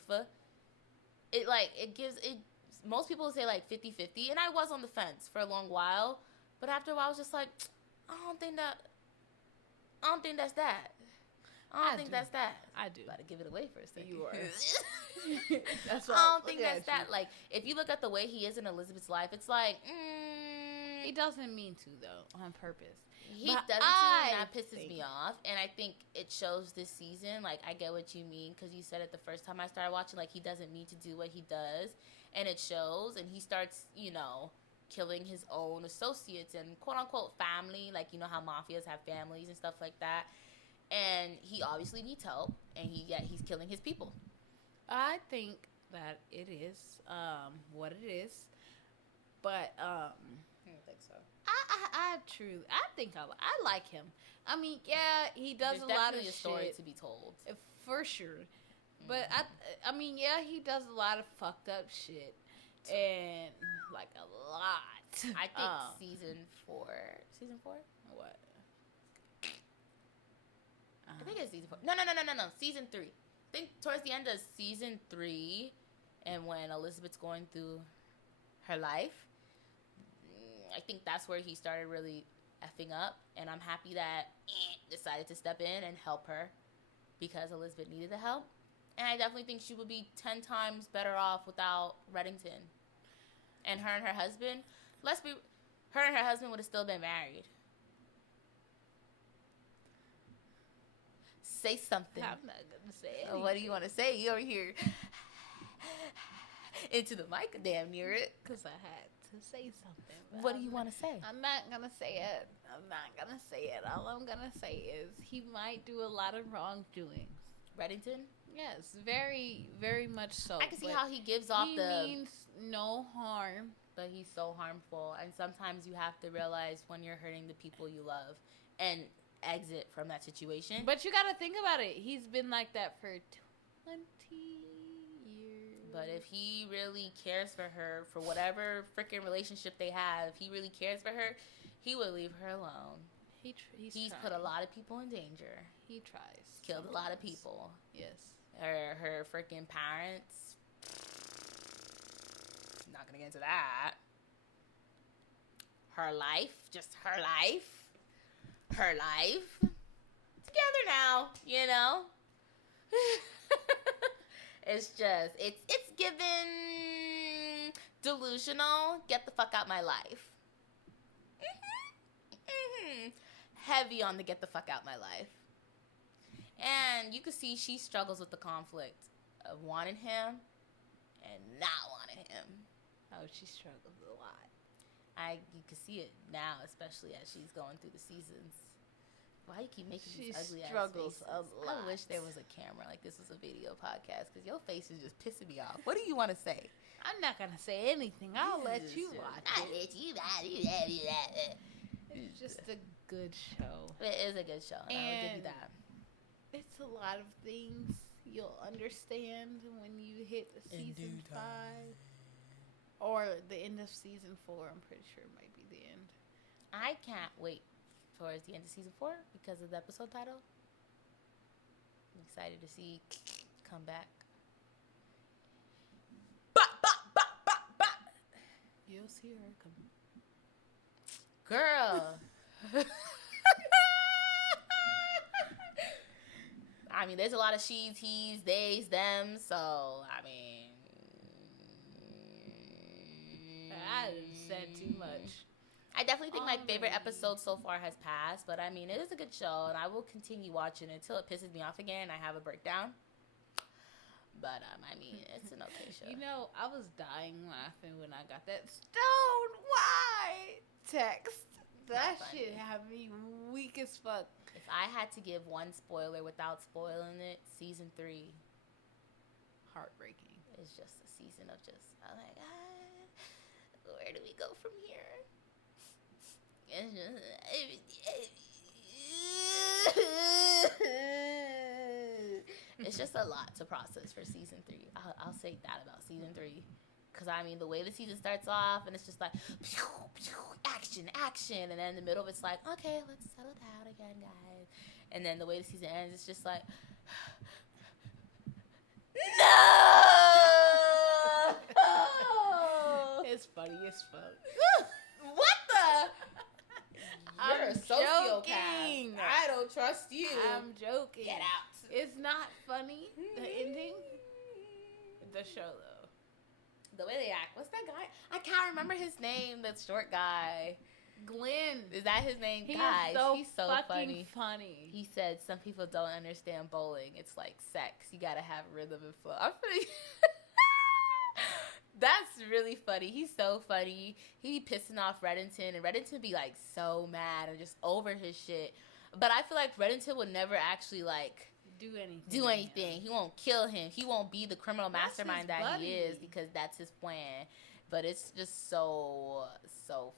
it gives most people say like 50-50, and I was on the fence for a long while, but after a while I was just like, I don't think that's that. I don't think that's that. I do. Gotta give it away for a second. You are. That's what I don't think that's that. Like, if you look at the way he is in Elizabeth's life, it's like, he doesn't mean to, though, on purpose. He doesn't, and that pisses me off. And I think it shows this season. Like, I get what you mean, because you said it the first time I started watching, like, he doesn't mean to do what he does. And it shows, and he starts, killing his own associates and quote-unquote family. Like, you know how mafias have families and stuff like that. And he obviously needs help, and he's killing his people. I think that it is what it is, but I don't think so. I think I like him. I mean, yeah, he does There's a lot of shit. Story to be told, for sure. But I mean, yeah, he does a lot of fucked up shit, and like a lot. I think season four. What? I think it's season 4. No. Season 3. I think towards the end of season 3, and when Elizabeth's going through her life, I think that's where he started really effing up. And I'm happy that decided to step in and help her because Elizabeth needed the help. And I definitely think she would be 10 times better off without Reddington. And her husband would have still been married. Say something. I'm not gonna say it. What do you want to say? You over here into the mic, damn near it. Because I had to say something. What do you want to say? I'm not gonna say it. All I'm gonna say is he might do a lot of wrongdoings. Reddington? Yes, very, very much so. I can see how he gives off he means no harm. But he's so harmful. And sometimes you have to realize when you're hurting the people you love. And exit from that situation. But you gotta think about it. He's been like that for 20 years. But if he really cares for her, for whatever freaking relationship they have, if he really cares for her, he would leave her alone. He's put a lot of people in danger. He tries. Killed a lot of people. Yes. Her freaking parents. Not gonna get into that. Her life. Just her life. Her life. Together now, It's just, it's given delusional. Get the fuck out my life. heavy on the get the fuck out my life. And you can see she struggles with the conflict of wanting him and not wanting him. Oh, she struggles a lot. You can see it now, especially as she's going through the seasons. Why you keep making these ugly ass faces? A lot. I wish there was a camera, like this was a video podcast, because your face is just pissing me off. What do you want to say? I'm not gonna say anything. I'll let you watch it. It's just a good show. It is a good show, and I will give you that. It's a lot of things you'll understand when you hit season 5. Or the end of season 4. I'm pretty sure it might be the end. I can't wait towards the end of season 4 because of the episode title. I'm excited to see come back. You'll see her come. Girl. I mean, there's a lot of she's, he's, they's, them, so, I mean... I said too much. I definitely think my favorite episode so far has passed, but I mean, it is a good show, and I will continue watching it until it pisses me off again and I have a breakdown. But, I mean, it's an okay show. You know, I was dying laughing when I got that Stone Why text. That shit had me weak as fuck. If I had to give one spoiler without spoiling it, season 3. Heartbreaking. It's just a season of just, oh my God, where do we go from here? It's just, it's just a lot to process for season 3. I'll say that about season 3. Because, I mean, the way the season starts off, and it's just like, pew, pew, action, action. And then in the middle, it's like, okay, let's settle down again, guys. And then the way the season ends, it's just like, no! It's funny as fuck. What the? You're I'm a sociopath. joking. I don't trust you. I'm joking. Get out. It's not funny, the ending. The show, though. The way they act. What's that guy? I can't remember his name. That short guy. Glenn. Is that his name? He Guys, is so he's so fucking funny. He said some people don't understand bowling. It's like sex. You gotta have rhythm and flow. I'm pretty. That's really funny. He's so funny. He be pissing off Reddington, and Reddington be like so mad and just over his shit. But I feel like Reddington would never actually like do anything. He won't kill him. He won't be the criminal mastermind that buddy. he is, because that's his plan. But it's just so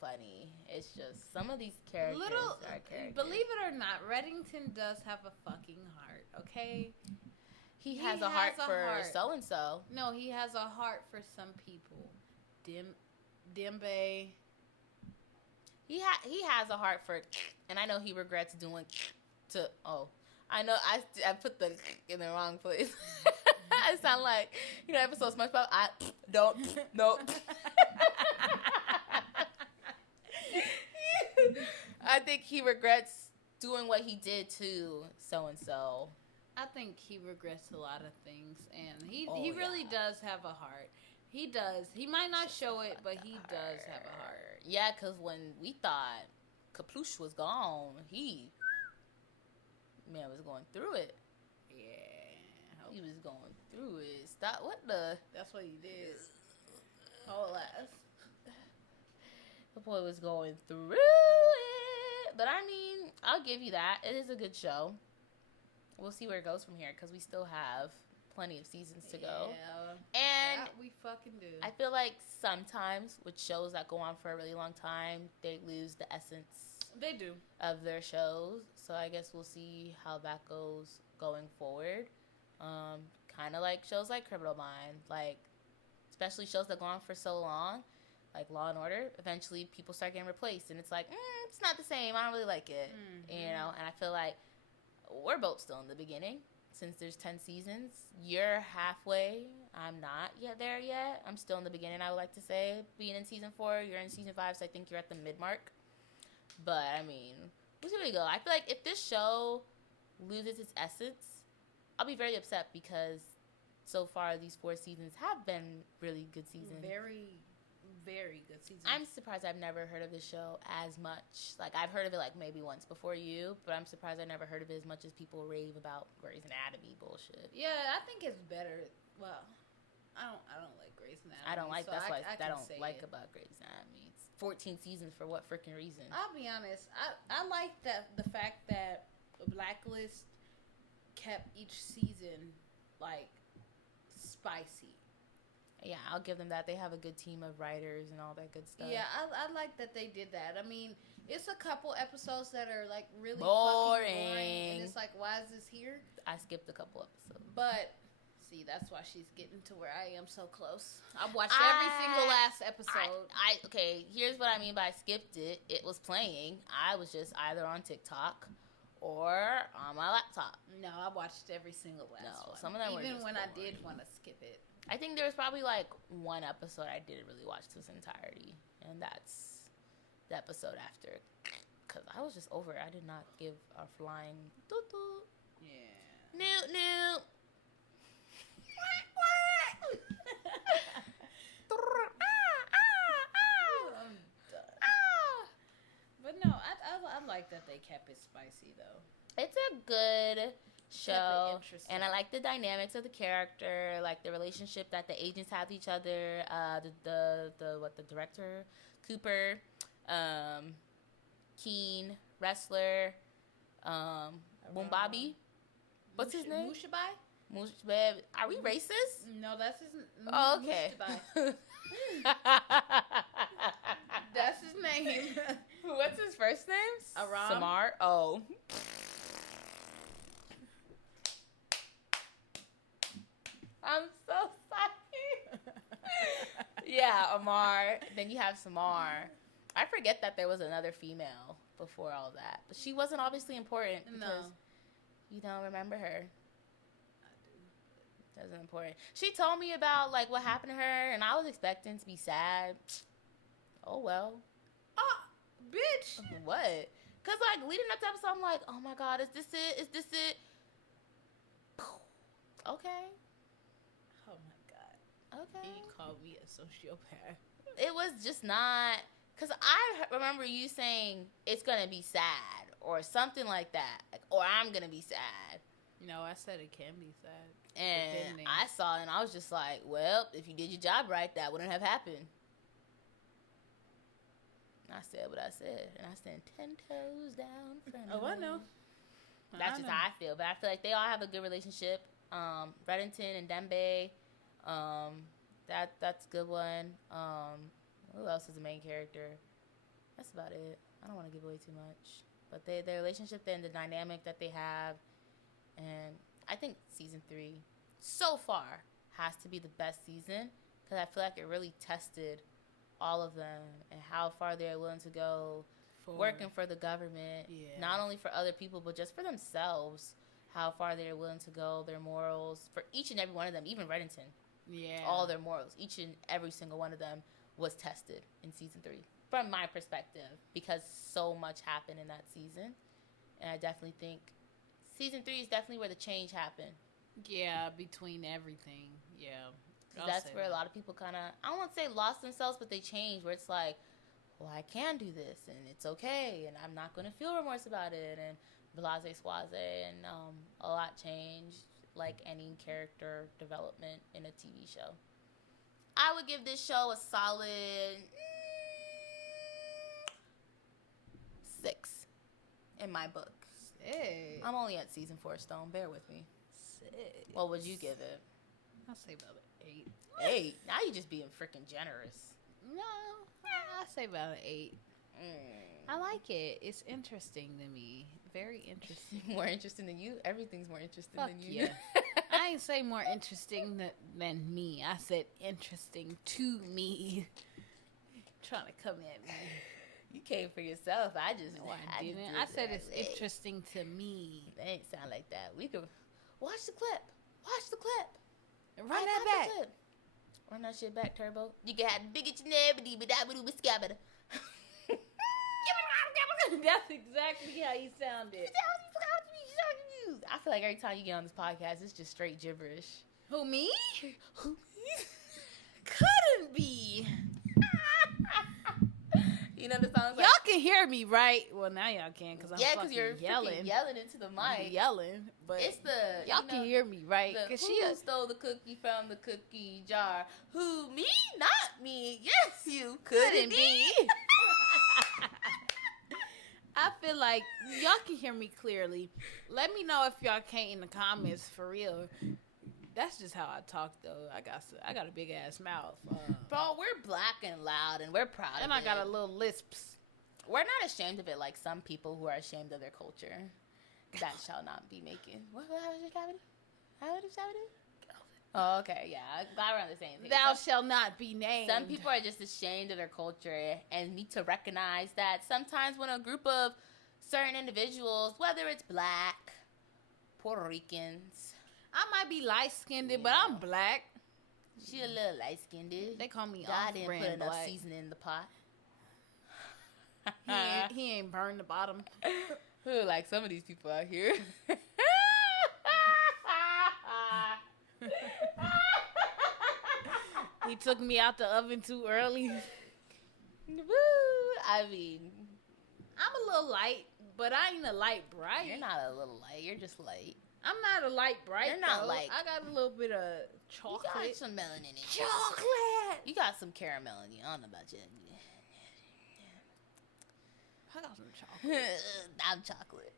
funny. It's just some of these characters are characters. Believe it or not, Reddington does have a fucking heart. Okay. He has a heart for so and so. No, he has a heart for some people. Dembe. He has a heart for, and I know he regrets doing to. Oh, I know I put the in the wrong place. I sound like, you know, episode SpongeBob. I don't no. I think he regrets doing what he did to so and so. I think he regrets a lot of things, and he really does have a heart. He does. He might not show it, but he does have a heart. Yeah, because when we thought Kaploosh was gone, man was going through it. Yeah. He was going through it. Stop. What the? That's what he did. Whole ass. The boy was going through it. But I mean, I'll give you that. It is a good show. We'll see where it goes from here, because we still have plenty of seasons to go. Yeah. And that we fucking do. I feel like sometimes with shows that go on for a really long time, they lose the essence. They do. Of their shows. So I guess we'll see how that goes going forward. Kind of like shows like Criminal Minds, like especially shows that go on for so long, like Law and Order. Eventually, people start getting replaced, and it's like it's not the same. I don't really like it, you know. And I feel like we're both still in the beginning. Since there's 10 seasons, you're halfway. I'm not yet there yet. I'm still in the beginning, I would like to say. Being in season 4, you're in season 5, so I think you're at the mid-mark. But, I mean, we'll see where we go. I feel like if this show loses its essence, I'll be very upset, because so far these 4 seasons have been really good seasons. Very, very good seasons. I'm surprised I've never heard of this show as much. Like, I've heard of it, like, maybe once before you, but I'm surprised I never heard of it as much as people rave about Grey's Anatomy bullshit. Yeah, I think it's better. Well, I don't like Grey's Anatomy. I don't like, so that's why I don't like it. about Grey's Anatomy. It's 14 seasons for what freaking reason? I'll be honest. I like the fact that Blacklist kept each season, like, spicy. Yeah, I'll give them that. They have a good team of writers and all that good stuff. Yeah, I like that they did that. I mean, it's a couple episodes that are, like, really boring. fucking boring. And it's like, why is this here? I skipped a couple episodes. But, see, that's why she's getting to where I am so close. I've watched every single last episode. Okay, here's what I mean by I skipped it. It was playing. I was just either on TikTok or on my laptop. No, I watched every single last one. Some of them were even just when boring. I did want to skip it. I think there was probably like one episode I didn't really watch to its entirety, and that's the episode after, because I was just over it. I did not give a flying toot. Yeah. Noot. I'm done. But no, I like that they kept it spicy though. It's a good show, interesting. and I like the dynamics of the character, like the relationship that the agents have with each other. The director, Cooper, Keen, wrestler, Bobby. What's his name? Mushabai? Are we racist? No, that's his. Oh, okay. That's his name. What's his first name? Aram. Samar. Oh. I'm so sorry. Yeah, Amar. Then you have Samar. I forget that there was another female before all that, but she wasn't obviously important because you don't remember her. I do. That's important. She told me about like what happened to her, and I was expecting to be sad. Oh well. Bitch. What? Cause like leading up to the episode, I'm like, oh my god, is this it? Is this it? Okay. Oh my god. Okay. He called me a sociopath. It was just not. Cause I remember you saying it's gonna be sad or something like that, like, or I'm gonna be sad. No, I said it can be sad. And Depending. I saw it and I was just like, well, if you did your job right, that wouldn't have happened. I said what I said, and I stand 10 toes down. I know. That's just how I feel. But I feel like they all have a good relationship. Reddington and Dembe, that's a good one. Who else is the main character? That's about it. I don't want to give away too much, but their relationship and the dynamic that they have, and I think season 3 so far has to be the best season because I feel like it really tested all of them and how far they're willing to go working for the government, not only for other people but just for themselves, how far they're willing to go, their morals for each and every one of them, even Reddington, all their morals, each and every single one of them was tested in season 3 from my perspective because so much happened in that season, and I definitely think season 3 is definitely where the change happened. Between everything. That's where a lot of people kind of, I don't want to say lost themselves, but they changed where it's like, well, I can do this and it's okay and I'm not going to feel remorse about it and blase squaze, and a lot changed like any character development in a TV show. I would give this show a solid 6 in my book. 6. I'm only at season 4 Stone. Bear with me. 6. What would you give it? I'll say about 8. 8? Now you just being freaking generous. No, I'll say about 8. I like it. It's interesting to me. Very interesting. More interesting than you? Everything's more interesting Fuck than you. Yeah. I ain't say more interesting than me. I said interesting to me. Trying to come at me. You came for yourself. I just No, I didn't. I said it's interesting to me. They ain't sound like that. We could watch the clip. Watch the clip. Run that back. Run that shit back, Turbo. You can have the biggest celebrity, but that would be scabbard. That's exactly how he sounded. I feel like every time you get on this podcast, it's just straight gibberish. Who, me? Who? Couldn't be. You know the song's like, y'all can hear me, right? Well, now y'all can because I'm fucking you're yelling. yelling into the mic. I'm yelling, but It's the y'all can hear me, right? Because who stole the cookie from the cookie jar? Who? Me? Not me. Yes, you couldn't be. I feel like y'all can hear me clearly. Let me know if y'all can't in the comments for real. That's just how I talk, though. I got a big ass mouth, bro. We're black and loud, and we're proud of it. And I got a little lisps. We're not ashamed of it like some people who are ashamed of their culture. That shall not be making. What was your cavity? How would you shout it? Oh, okay, yeah. I'm glad we're on the same thing. Thou shall not be named. Some people are just ashamed of their culture and need to recognize that sometimes when a group of certain individuals, whether it's black, Puerto Ricans. I might be light-skinned, but I'm black. She a little light-skinned. They call me God didn't put enough black. seasoning in the pot. He ain't burned the bottom. Like some of these people out here. He took me out the oven too early. Woo! I mean, I'm a little light, but I ain't a light bright. You're not a little light. You're just light. I'm not a light bright. You're not though. light. I got a little bit of chocolate. You got some melanin in you. Chocolate. You got some caramel in you. I don't know about you. I got some chocolate. I'm chocolate.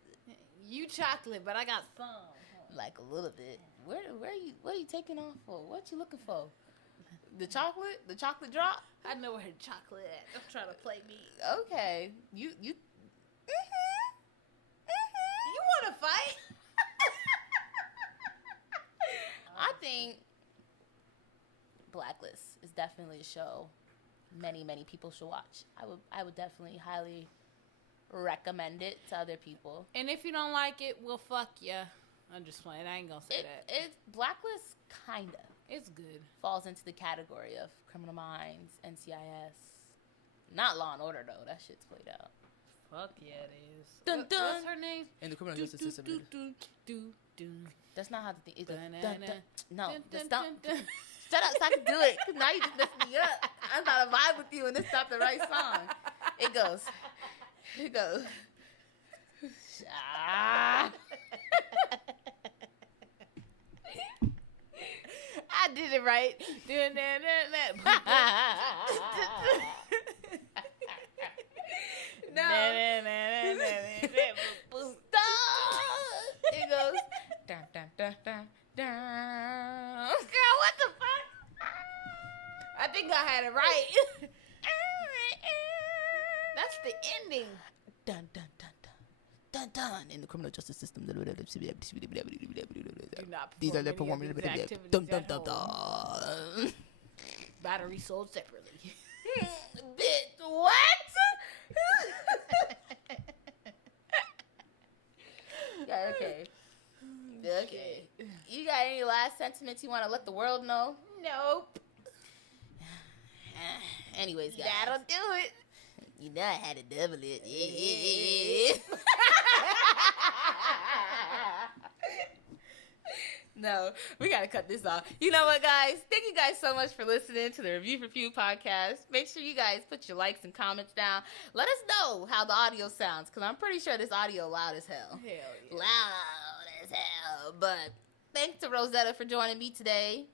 You chocolate, but I got some. Like a little bit. What are you taking off for? What you looking for? The chocolate? The chocolate drop? I know where the chocolate at. Don't try to play me. Okay. You You want to fight? I think Blacklist is definitely a show many people should watch. I would definitely highly recommend it to other people. And if you don't like it, well, fuck ya. I'm just playing. I ain't gonna say that. It's Blacklist kinda. It's good. Falls into the category of Criminal Minds, NCIS. Not Law and Order though. That shit's played out. Fuck yeah, it is. Dun, dun. What's her name? In the criminal justice system. That's not how the thing is. No, stop. Shut up so I can do it. Cause now you just messed me up. I'm trying to vibe with you and this not the right song. It goes. I did it right. No. Stop. It goes. Dun, dun, dun, dun, dun. Girl, what the fuck? I think I had it right. That's the ending. Dun, dun, dun, dun, dun, dun. In the criminal justice system. Do not These are the perform performing. any of these activities Dun, dun, at dun, home. dun. Battery sold separately. Bitch, what? Yeah, okay. Okay. You got any last sentiments you want to let the world know? Nope. Anyways, guys. That'll do it. You know I had to double it. Yeah. No, we got to cut this off. You know what, guys? Thank you guys so much for listening to the Review for Few podcast. Make sure you guys put your likes and comments down. Let us know how the audio sounds, because I'm pretty sure this audio loud as hell. Hell yeah. Loud as hell. But thanks to Rosetta for joining me today.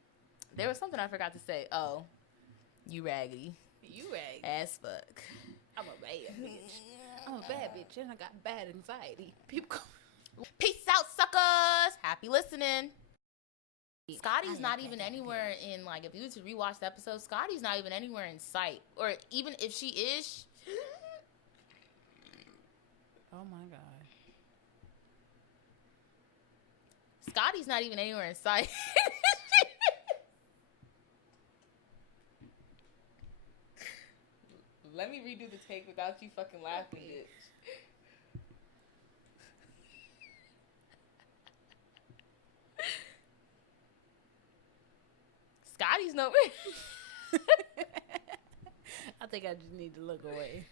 There was something I forgot to say. Oh, you raggedy. You raggedy. As fuck. I'm a bad bitch. I'm a bad bitch, and I got bad anxiety. People go. Peace out, suckers. Happy listening. Scotty's not even anywhere in, like, if you were to rewatch the episode, Scotty's not even anywhere in sight. Or even if she is. Oh my God. Scotty's not even anywhere in sight. Let me redo the take without you fucking laughing, bitch. Scotty's nowhere. I think I just need to look away.